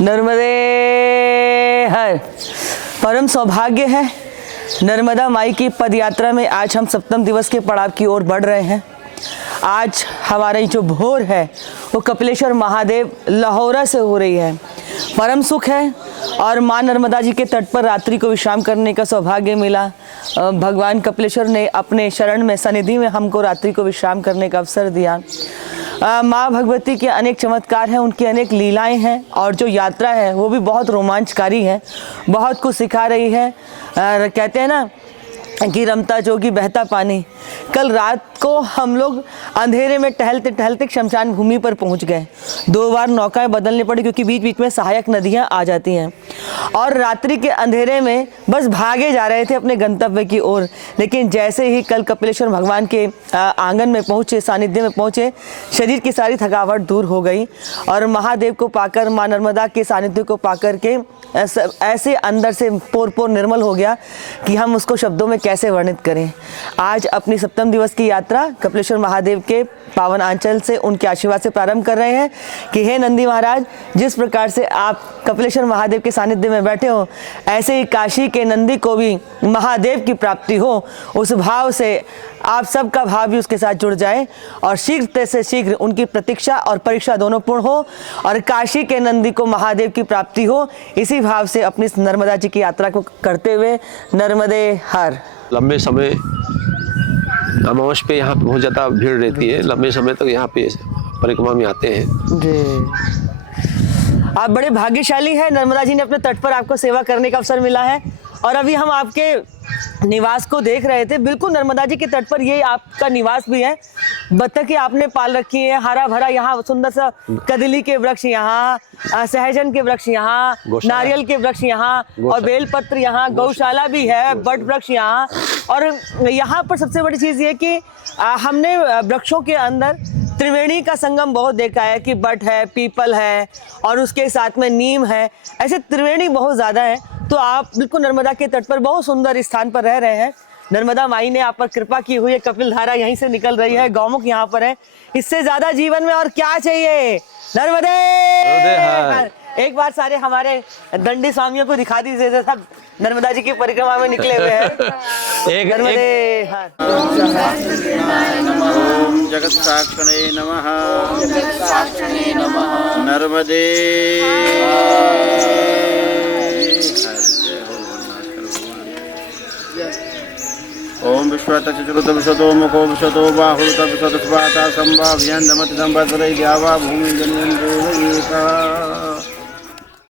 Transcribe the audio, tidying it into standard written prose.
नर्मदे हर। परम सौभाग्य है नर्मदा माई की पद यात्रा में आज हम सप्तम दिवस के पड़ाव की ओर बढ़ रहे हैं। आज हमारी जो भोर है वो कपिलेश्वर महादेव लाहौरा से हो रही है। परम सुख है और माँ नर्मदा जी के तट पर रात्रि को विश्राम करने का सौभाग्य मिला। भगवान कपिलेश्वर ने अपने शरण में सनिधि में हमको रात्रि को विश्राम करने का अवसर दिया। माँ भगवती के अनेक चमत्कार हैं, उनकी अनेक लीलाएं हैं और जो यात्रा है वो भी बहुत रोमांचकारी है, बहुत कुछ सिखा रही है। कहते हैं ना कि रमता जोगी बहता पानी। कल रात को हम लोग अंधेरे में टहलते टहलते शमशान भूमि पर पहुंच गए। 2 बार नौकाएं बदलनी पड़ी क्योंकि बीच बीच में सहायक नदियां आ जाती हैं और रात्रि के अंधेरे में बस भागे जा रहे थे अपने गंतव्य की ओर। लेकिन जैसे ही कल कपिलेश्वर भगवान के आंगन में पहुंचे, सानिध्य में पहुंचे, शरीर की सारी थकावट दूर हो गई और महादेव को पाकर, माँ नर्मदा के सानिध्य को पाकर के ऐसे अंदर से पोर पोर निर्मल हो गया कि हम उसको शब्दों में कैसे वर्णित करें। आज अपनी सप्तम दिवस की यात्रा कपिलेश्वर महादेव के पावन आंचल से, उनके आशीर्वाद से प्रारंभ कर रहे हैं कि हे नंदी महाराज, जिस प्रकार से आप कपिलेश्वर महादेव के सानिध्य में बैठे हो, ऐसे ही काशी के नंदी को भी महादेव की प्राप्ति हो। उस भाव से आप सबका भाव भी उसके साथ जुड़ जाए और शीघ्र से शीघ्र उनकी प्रतीक्षा और परीक्षा दोनों पूर्ण हो और काशी के नंदी को महादेव की प्राप्ति हो। इसी भाव से अपनी नर्मदा जी की यात्रा को करते हुए नर्मदे हर। लंबे समय अमावस पे यहाँ पे बहुत ज़्यादा भीड़ रहती है। लंबे समय तक यहाँ पे परिक्रमा में आते हैं जी। आप बड़े भाग्यशाली हैं, नर्मदा जी ने अपने तट पर आपको सेवा करने का अवसर मिला है। और अभी हम आपके निवास को देख रहे थे। बिल्कुल नर्मदा जी के तट पर ये आपका निवास भी है। बत्तखें आपने पाल रखी है, हरा भरा यहाँ सुंदर सा कदली के वृक्ष यहाँ, सहजन के वृक्ष यहाँ, नारियल के वृक्ष यहाँ और बेलपत्र यहाँ, गौशाला भी है, बट वृक्ष यहाँ। और यहाँ पर सबसे बड़ी चीज़ ये कि हमने वृक्षों के अंदर त्रिवेणी का संगम बहुत देखा है कि बट है, पीपल है और उसके साथ में नीम है। ऐसे त्रिवेणी बहुत ज़्यादा है। तो आप बिल्कुल नर्मदा के तट पर बहुत सुंदर स्थान पर रह रहे हैं। नर्मदा माई ने आप पर कृपा की हुई है, कपिल धारा यहीं से निकल रही है, गौमुख यहाँ पर है। इससे ज्यादा जीवन में और क्या चाहिए। नर्मदे एक बार सारे हमारे दंडी स्वामियों को दिखा दीजिए, सब नर्मदा जी की परिक्रमा में निकले हुए हैं। नर्मदे ओम जगत साक्षिणे नमः, नर्मदे ओम विश्वतचुरुत विशतो मुखो विशतो बाहुत विशत स्वाता संभाव्यं दमत संवत्सरे द्यावा भूमि जन्यन्ते